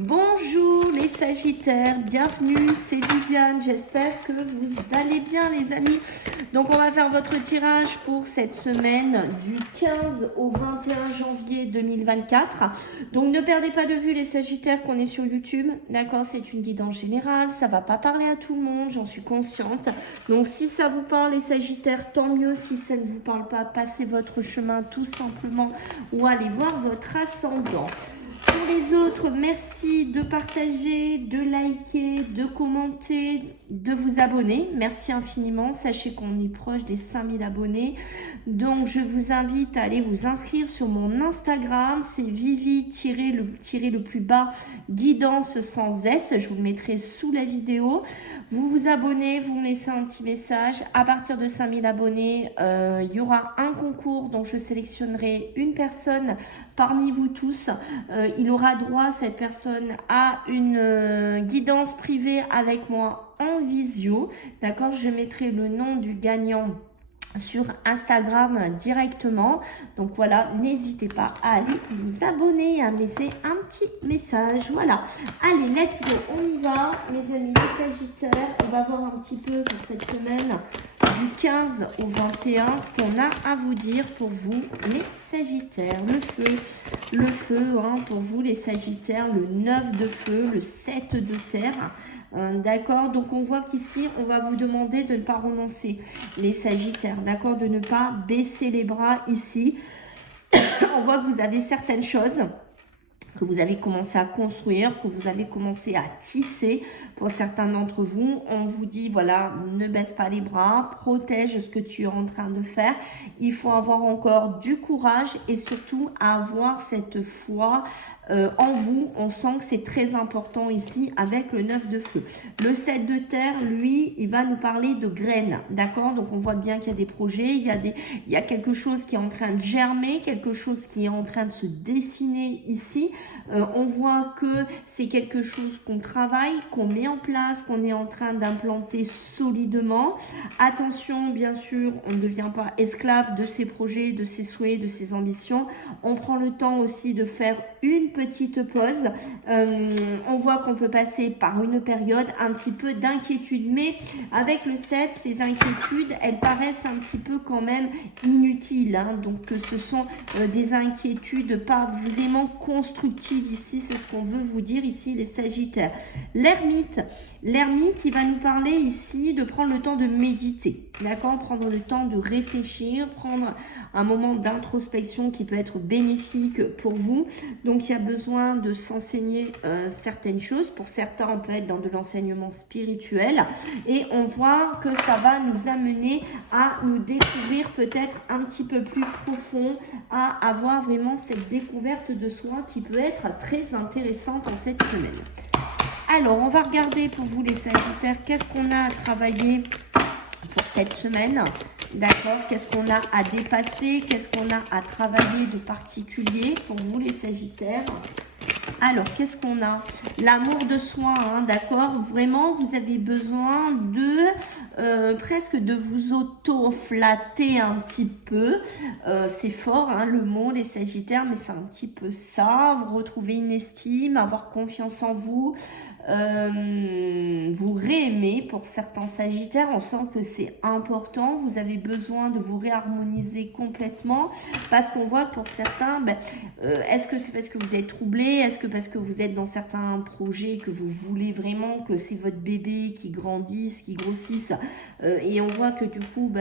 Bonjour les Sagittaires, bienvenue, c'est Viviane, j'espère que vous allez bien les amis. Donc on va faire votre tirage pour cette semaine du 15 au 21 janvier 2024. Donc ne perdez pas de vue les Sagittaires qu'on est sur YouTube, d'accord, c'est une guidance générale, ça va pas parler à tout le monde, j'en suis consciente. Donc si ça vous parle les Sagittaires, tant mieux, si ça ne vous parle pas, passez votre chemin tout simplement ou allez voir votre ascendant. Pour les autres, merci de partager, de liker, de commenter, de vous abonner. Merci infiniment. Sachez qu'on est proche des 5000 abonnés. Donc, je vous invite à aller vous inscrire sur mon Instagram. C'est Vivi-le plus bas, guidance sans S. Je vous le mettrai sous la vidéo. Vous vous abonnez, vous me laissez un petit message. À partir de 5000 abonnés, il y aura un concours dont je sélectionnerai une personne parmi vous tous. Il aura droit, cette personne, à une guidance privée avec moi en visio. D'accord, je mettrai le nom du gagnant sur Instagram directement. Donc voilà, n'hésitez pas à aller vous abonner, à me laisser un petit message. Voilà, allez, let's go, on y va mes amis les Sagittaires. On va voir un petit peu pour cette semaine du 15 au 21 ce qu'on a à vous dire pour vous les Sagittaires. Le feu hein, pour vous les Sagittaires, le 9 de feu, le 7 de terre. D'accord, donc on voit qu'ici on va vous demander de ne pas renoncer les Sagittaires, d'accord, de ne pas baisser les bras ici. On voit que vous avez certaines choses que vous avez commencé à construire, que vous avez commencé à tisser. Pour certains d'entre vous, on vous dit, voilà, ne baisse pas les bras, protège ce que tu es en train de faire. Il faut avoir encore du courage et surtout avoir cette foi en vous. On sent que c'est très important ici avec le 9 de feu. Le 7 de terre, lui, il va nous parler de graines, d'accord? Donc on voit bien qu'il y a des projets, il y a quelque chose qui est en train de germer, quelque chose qui est en train de se dessiner ici. On voit que c'est quelque chose qu'on travaille, qu'on met en place, qu'on est en train d'implanter solidement. Attention, bien sûr, on ne devient pas esclave de ses projets, de ses souhaits, de ses ambitions. On prend le temps aussi de faire une petite pause. On voit qu'on peut passer par une période un petit peu d'inquiétude, mais avec le 7, ces inquiétudes, elles paraissent un petit peu quand même inutiles, hein. Donc ce sont des inquiétudes pas vraiment constructives ici, c'est ce qu'on veut vous dire ici les Sagittaires. L'ermite, il va nous parler ici de prendre le temps de méditer, d'accord, prendre le temps de réfléchir, prendre un moment d'introspection qui peut être bénéfique pour vous. Donc il y a besoin de s'enseigner certaines choses. Pour certains, on peut être dans de l'enseignement spirituel et on voit que ça va nous amener à nous découvrir peut-être un petit peu plus profond, à avoir vraiment cette découverte de soi qui peut être très intéressante en cette semaine. Alors, on va regarder pour vous les Sagittaires, qu'est-ce qu'on a à travailler pour cette semaine. D'accord, qu'est-ce qu'on a à dépasser, qu'est-ce qu'on a à travailler de particulier pour vous les Sagittaires. Alors, qu'est-ce qu'on a? L'amour de soi, hein, d'accord? Vraiment, vous avez besoin de presque de vous auto-flatter un petit peu. C'est fort, hein, le mot, les Sagittaires, mais c'est un petit peu ça. Vous retrouvez une estime, avoir confiance en vous. Vous réaimer pour certains Sagittaires, on sent que c'est important, vous avez besoin de vous réharmoniser complètement parce qu'on voit que pour certains, est-ce que c'est parce que vous êtes troublé, est-ce que parce que vous êtes dans certains projets que vous voulez vraiment que c'est votre bébé qui grandisse, qui grossisse et on voit que du coup,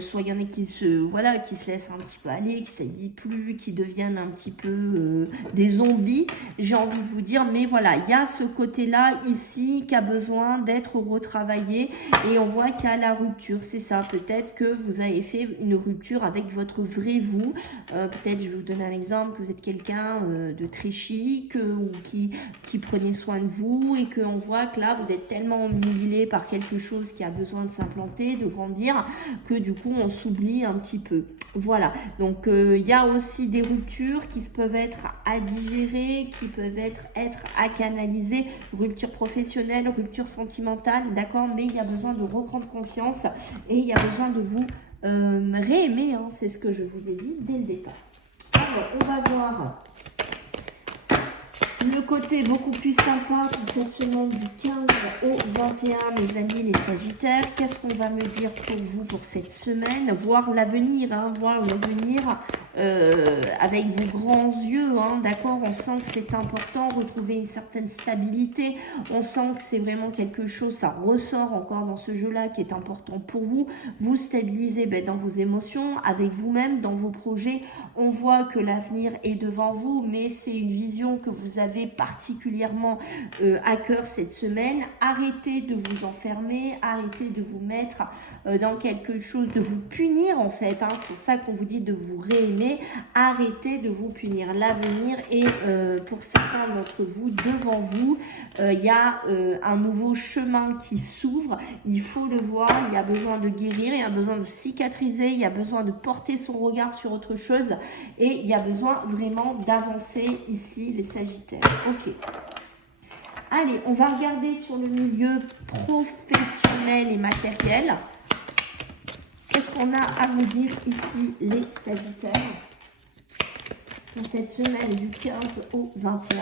soit il y en a qui se laissent un petit peu aller, qui ne s'aident plus, qui deviennent un petit peu des zombies, j'ai envie de vous dire, mais voilà, il y a ce côté-là ici qui a besoin d'être retravaillé et on voit qu'il y a la rupture, c'est ça, peut-être que vous avez fait une rupture avec votre vrai vous, peut-être, je vais vous donner un exemple, que vous êtes quelqu'un de très chic ou qui prenait soin de vous et qu'on voit que là vous êtes tellement omnibulé par quelque chose qui a besoin de s'implanter, de grandir, que du coup on s'oublie un petit peu. Voilà, donc il y a aussi des ruptures qui peuvent être à digérer, qui peuvent être à canaliser, rupture professionnelle, rupture sentimentale, d'accord, mais il y a besoin de reprendre confiance et il y a besoin de vous réaimer, hein, c'est ce que je vous ai dit dès le départ. Alors, on va voir Le côté beaucoup plus sympa pour cette semaine du 15 au 21, mes amis les Sagittaires. Qu'est-ce qu'on va me dire pour vous pour cette semaine? Voir l'avenir, hein, voir l'avenir avec vos grands yeux, hein, d'accord? On sent que c'est important, retrouver une certaine stabilité. On sent que c'est vraiment quelque chose, ça ressort encore dans ce jeu-là qui est important pour vous. Vous stabilisez dans vos émotions, avec vous-même, dans vos projets. On voit que l'avenir est devant vous, mais c'est une vision que vous avez particulièrement à cœur cette semaine. Arrêtez de vous enfermer, arrêtez de vous mettre dans quelque chose, de vous punir en fait, hein. C'est pour ça qu'on vous dit de vous réaimer. Arrêtez de vous punir. L'avenir est pour certains d'entre vous, devant vous. Il y a un nouveau chemin qui s'ouvre, il faut le voir, il y a besoin de guérir, il y a besoin de cicatriser, il y a besoin de porter son regard sur autre chose et il y a besoin vraiment d'avancer ici les Sagittaires. Ok. Allez, on va regarder sur le milieu professionnel et matériel. Qu'est-ce qu'on a à vous dire ici les Sagittaires pour cette semaine du 15 au 21?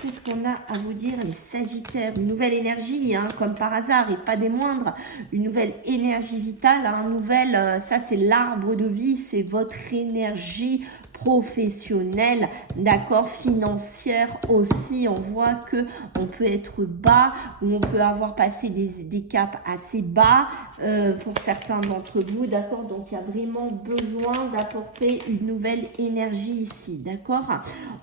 Qu'est-ce qu'on a à vous dire les Sagittaires? Une nouvelle énergie, hein, comme par hasard, et pas des moindres. Une nouvelle énergie vitale, hein, ça c'est l'arbre de vie, c'est votre énergie professionnelle, d'accord, financière aussi. On voit que on peut être bas ou on peut avoir passé des caps assez bas pour certains d'entre vous, d'accord. Donc il y a vraiment besoin d'apporter une nouvelle énergie ici, d'accord.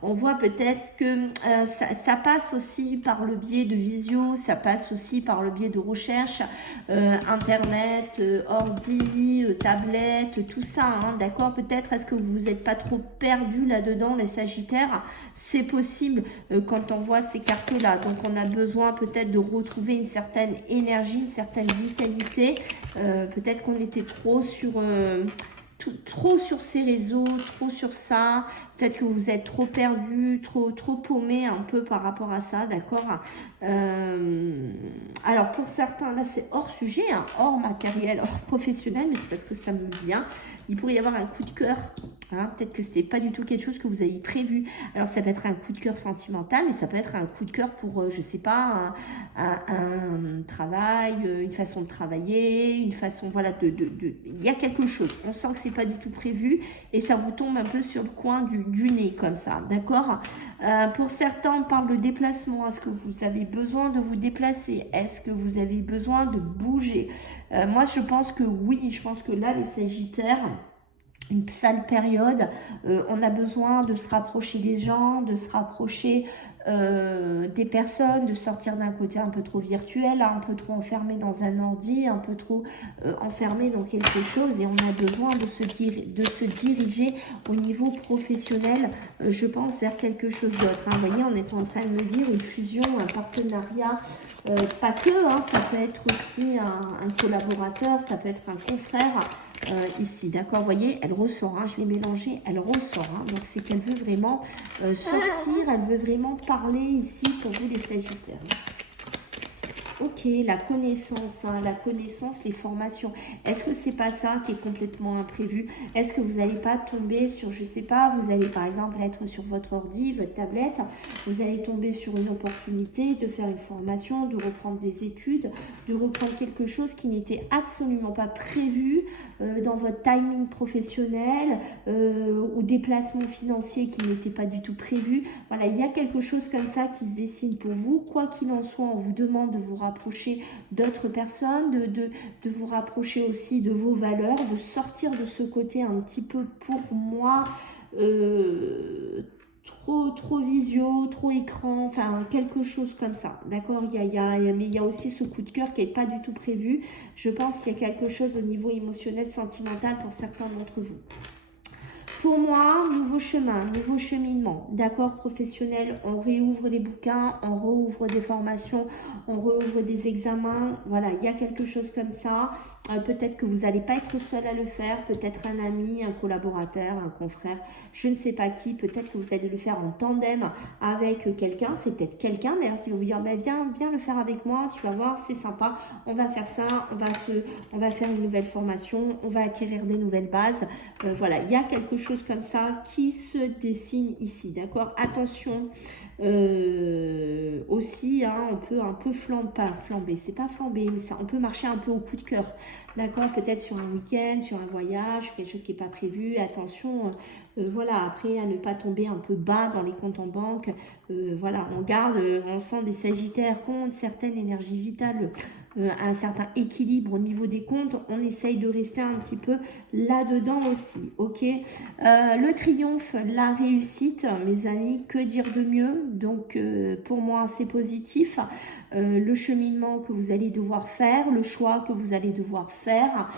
On voit peut-être que ça passe aussi par le biais de visio, ça passe aussi par le biais de recherche, internet, ordi, tablette, tout ça, hein, d'accord. Peut-être est-ce que vous n'êtes pas trop perdu là-dedans les Sagittaires? C'est possible quand on voit ces cartes-là. Donc on a besoin peut-être de retrouver une certaine énergie, une certaine vitalité. Peut-être qu'on était trop sur ces réseaux, trop sur ça. Peut-être que vous êtes trop perdu, trop paumé un peu par rapport à ça, d'accord. Alors pour certains, là c'est hors sujet, hein, hors matériel, hors professionnel, mais c'est parce que ça me vient. Il pourrait y avoir un coup de cœur. Hein, peut-être que c'était pas du tout quelque chose que vous avez prévu. Alors ça peut être un coup de cœur sentimental, mais ça peut être un coup de cœur pour, je sais pas, un travail, une façon de travailler, une façon, voilà, il y a quelque chose. On sent que c'est pas du tout prévu et ça vous tombe un peu sur le coin du nez comme ça, d'accord. Pour certains, on parle de déplacement. Est-ce que vous avez besoin de vous déplacer? Est-ce que vous avez besoin de bouger? Moi, je pense que oui. Je pense que là, les Sagittaires, une sale période, on a besoin de se rapprocher des gens, de se rapprocher des personnes, de sortir d'un côté un peu trop virtuel, un peu trop enfermé dans un ordi, un peu trop enfermé dans quelque chose, et on a besoin de se diriger au niveau professionnel, je pense, vers quelque chose d'autre. Hein. Vous voyez, on est en train de me dire une fusion, un partenariat, pas que, hein, ça peut être aussi un collaborateur, ça peut être un confrère, ici, d'accord, vous voyez, elle ressort, hein, je l'ai mélangé, elle ressort, hein, donc c'est qu'elle veut vraiment sortir, elle veut vraiment parler ici pour vous les Sagittaires. Ok, la connaissance, hein, les formations. Est-ce que c'est pas ça qui est complètement imprévu? Est-ce que vous n'allez pas tomber sur, je sais pas, vous allez par exemple être sur votre ordi, votre tablette, vous allez tomber sur une opportunité de faire une formation, de reprendre des études, de reprendre quelque chose qui n'était absolument pas prévu dans votre timing professionnel ou des placements financiers qui n'étaient pas du tout prévus. Voilà, il y a quelque chose comme ça qui se dessine pour vous. Quoi qu'il en soit, on vous demande de vous rapprocher d'autres personnes, de vous rapprocher aussi de vos valeurs, de sortir de ce côté un petit peu, pour moi, trop visio, trop écran, enfin quelque chose comme ça, d'accord. Mais il y a aussi ce coup de cœur qui n'est pas du tout prévu. Je pense qu'il y a quelque chose au niveau émotionnel, sentimental pour certains d'entre vous. Pour moi, nouveau chemin, nouveau cheminement, d'accord, professionnel, on réouvre les bouquins, on rouvre des formations, on rouvre des examens, voilà, il y a quelque chose comme ça. Peut-être que vous n'allez pas être seul à le faire, peut-être un ami, un collaborateur, un confrère, je ne sais pas qui, peut-être que vous allez le faire en tandem avec quelqu'un, c'est peut-être quelqu'un d'ailleurs qui va vous dire, bah, viens le faire avec moi, tu vas voir, c'est sympa, on va faire ça, on va faire une nouvelle formation, on va acquérir des nouvelles bases, voilà, il y a quelque chose chose comme ça qui se dessine ici, d'accord? Attention, aussi, hein, on peut un peu flamber, c'est pas flamber, mais ça, on peut marcher un peu au coup de cœur, d'accord? Peut-être sur un week-end, sur un voyage, quelque chose qui n'est pas prévu. Attention, voilà, après à ne pas tomber un peu bas dans les comptes en banque. Voilà, on garde, on sent des sagittaires qui ont une certaine énergie vitale, un certain équilibre au niveau des comptes. On essaye de rester un petit peu là-dedans aussi, ok? Le triomphe, la réussite, mes amis, que dire de mieux? Donc, pour moi, c'est positif. Le cheminement que vous allez devoir faire, le choix que vous allez devoir faire.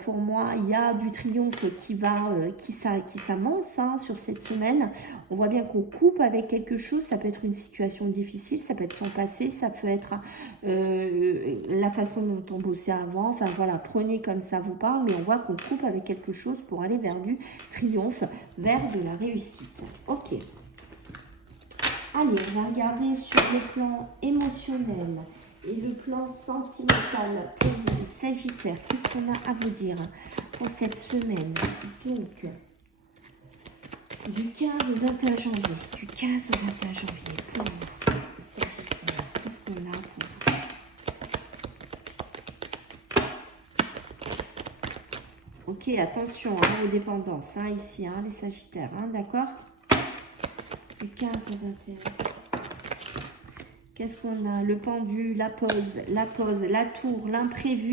Pour moi, il y a du triomphe qui s'amance hein, sur cette semaine. On voit bien qu'on coupe avec quelque chose. Ça peut être une situation difficile, ça peut être son passé, ça peut être la façon dont on bossait avant. Enfin voilà, prenez comme ça vous parle, mais on voit qu'on coupe avec quelque chose pour aller vers du triomphe, vers de la réussite. Ok. Allez, on va regarder sur le plan émotionnel et le plan sentimental pour vous, Sagittaire. Qu'est-ce qu'on a à vous dire pour cette semaine? Donc, du 15 au 21 janvier. Du 15 au 21 janvier pour vous, Sagittaire. Qu'est-ce qu'on a pour vous? Ok, attention hein, aux dépendances, hein, ici, hein, les Sagittaires, hein, d'accord? Du 15 au 21. Qu'est-ce qu'on a? Le pendu, la pause, la tour, l'imprévu.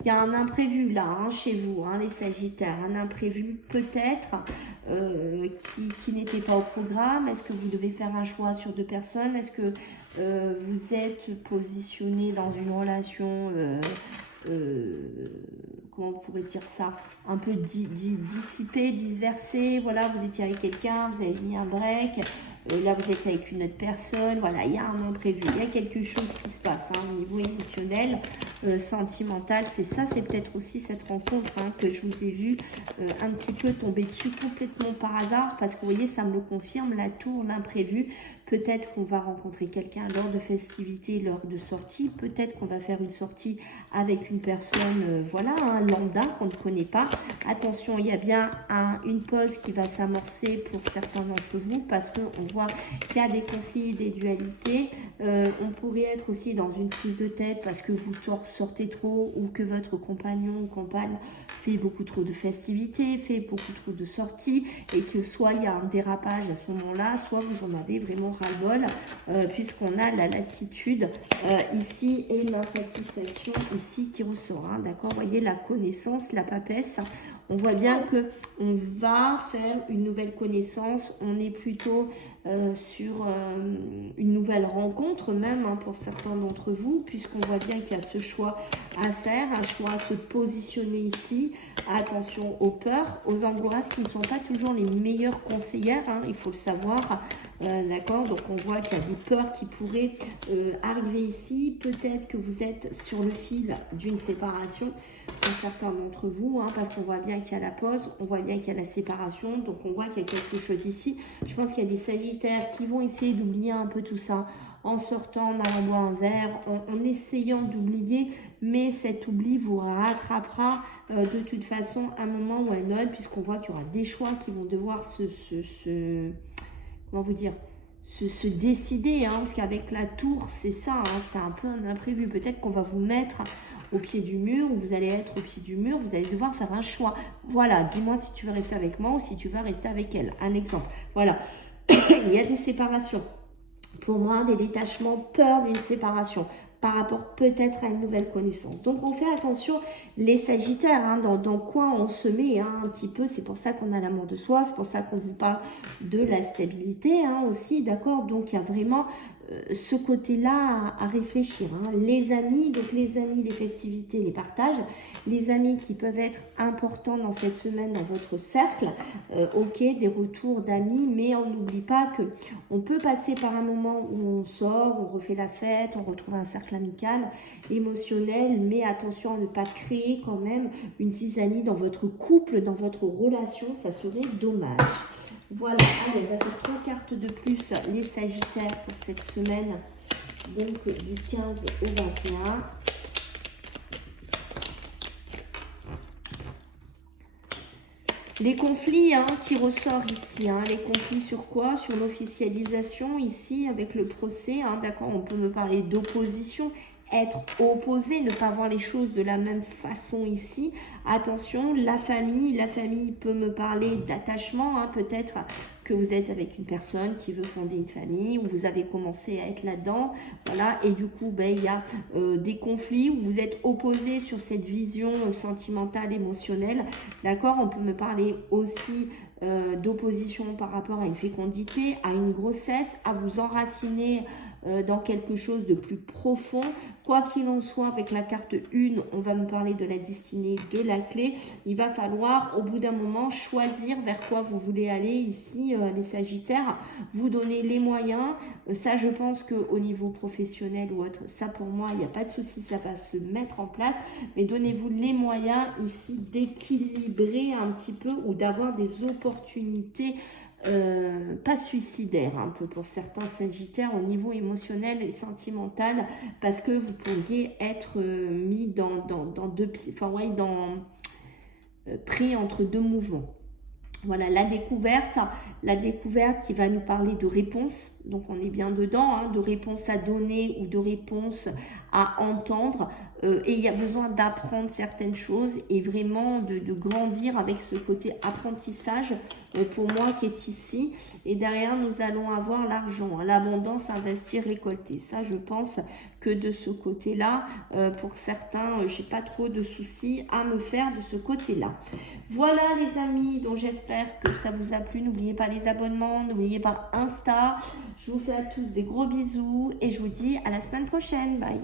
Il y a un imprévu là, hein, chez vous, hein, les Sagittaires. Un imprévu peut-être qui n'était pas au programme. Est-ce que vous devez faire un choix sur deux personnes? Est-ce que vous êtes positionné dans une relation comment on pourrait dire ça, un peu dissipé, dispersé, voilà, vous étiez avec quelqu'un, vous avez mis un break, là vous êtes avec une autre personne, voilà, il y a un imprévu, il y a quelque chose qui se passe hein, au niveau émotionnel, sentimental, c'est ça, c'est peut-être aussi cette rencontre hein, que je vous ai vu un petit peu tomber dessus complètement par hasard, parce que vous voyez, ça me le confirme, la tour, l'imprévu, peut-être qu'on va rencontrer quelqu'un lors de festivités, lors de sorties, peut-être qu'on va faire une sortie avec une personne, voilà, un lambda qu'on ne connaît pas. Attention, il y a bien une pause qui va s'amorcer pour certains d'entre vous parce qu'on voit qu'il y a des conflits, des dualités. On pourrait être aussi dans une prise de tête parce que vous sortez trop ou que votre compagnon ou compagne fait beaucoup trop de festivités, fait beaucoup trop de sorties et que soit il y a un dérapage à ce moment-là, soit vous en avez vraiment ras-le-bol puisqu'on a la lassitude ici et l'insatisfaction ici qui ressort. Hein, d'accord, vous voyez la connaissance, la papesse. On voit bien que on va faire une nouvelle connaissance. On est plutôt sur une nouvelle rencontre même hein, pour certains d'entre vous, puisqu'on voit bien qu'il y a ce choix à faire, un choix à se positionner ici. Attention aux peurs, aux angoisses qui ne sont pas toujours les meilleures conseillères, hein, il faut le savoir. D'accord, donc on voit qu'il y a des peurs qui pourraient arriver ici. Peut-être que vous êtes sur le fil d'une séparation pour certains d'entre vous, hein, parce qu'on voit bien qu'il y a la pause, on voit bien qu'il y a la séparation, donc on voit qu'il y a quelque chose ici. Je pense qu'il y a des Sagittaires qui vont essayer d'oublier un peu tout ça en sortant, en allant boire un verre, en essayant d'oublier, mais cet oubli vous rattrapera de toute façon à un moment ou à un autre, puisqu'on voit qu'il y aura des choix qui vont devoir comment vous dire, se décider, hein, parce qu'avec la tour, c'est ça, hein, c'est un peu un imprévu. Peut-être qu'on va vous mettre au pied du mur, ou vous allez être au pied du mur, vous allez devoir faire un choix. Voilà, dis-moi si tu veux rester avec moi ou si tu vas rester avec elle. Un exemple, voilà. Il y a des séparations. Pour moi, des détachements, peur d'une séparation par rapport peut-être à une nouvelle connaissance. Donc, on fait attention, les Sagittaires, hein, dans quoi on se met hein, un petit peu. C'est pour ça qu'on a l'amour de soi, c'est pour ça qu'on vous parle de la stabilité hein, aussi, d'accord? Donc, il y a vraiment ce côté-là à réfléchir. Hein. Les amis, donc les amis, les festivités, les partages, les amis qui peuvent être importants dans cette semaine dans votre cercle, ok, des retours d'amis, mais on n'oublie pas que on peut passer par un moment où on sort, on refait la fête, on retrouve un cercle amical, émotionnel, mais attention à ne pas créer quand même une zizanie dans votre couple, dans votre relation, ça serait dommage. Voilà, allez, on va faire 3 cartes de plus, les Sagittaires pour cette semaine, donc du 15 au 21. Les conflits hein, qui ressortent ici, hein, les conflits sur quoi? Sur l'officialisation ici avec le procès, hein, d'accord, on peut me parler d'opposition, être opposé, ne pas voir les choses de la même façon ici. Attention, la famille peut me parler d'attachement, hein, peut-être que vous êtes avec une personne qui veut fonder une famille, ou vous avez commencé à être là-dedans, voilà, et du coup, ben, il y a des conflits où vous êtes opposés sur cette vision sentimentale, émotionnelle, d'accord. On peut me parler aussi d'opposition par rapport à une fécondité, à une grossesse, à vous enraciner dans quelque chose de plus profond. Quoi qu'il en soit, avec la carte 1, on va me parler de la destinée, de la clé. Il va falloir, au bout d'un moment, choisir vers quoi vous voulez aller ici, les Sagittaires. Vous donner les moyens. Ça, je pense qu'au niveau professionnel ou autre, ça pour moi, il n'y a pas de souci, ça va se mettre en place. Mais donnez-vous les moyens ici d'équilibrer un petit peu ou d'avoir des opportunités pas suicidaire un peu pour certains Sagittaires au niveau émotionnel et sentimental, parce que vous pourriez être mis dans deux pieds, enfin ouais, pris entre deux mouvements. Voilà, la découverte qui va nous parler de réponse, donc on est bien dedans, hein, de réponse à donner ou de réponse à entendre, et il y a besoin d'apprendre certaines choses et vraiment de grandir avec ce côté apprentissage pour moi qui est ici. Et derrière, nous allons avoir l'argent, hein, l'abondance, investir, récolter. Ça, je pense que de ce côté-là, pour certains, j'ai pas trop de soucis à me faire de ce côté-là. Voilà les amis, donc j'espère que ça vous a plu. N'oubliez pas les abonnements, n'oubliez pas Insta. Je vous fais à tous des gros bisous et je vous dis à la semaine prochaine. Bye.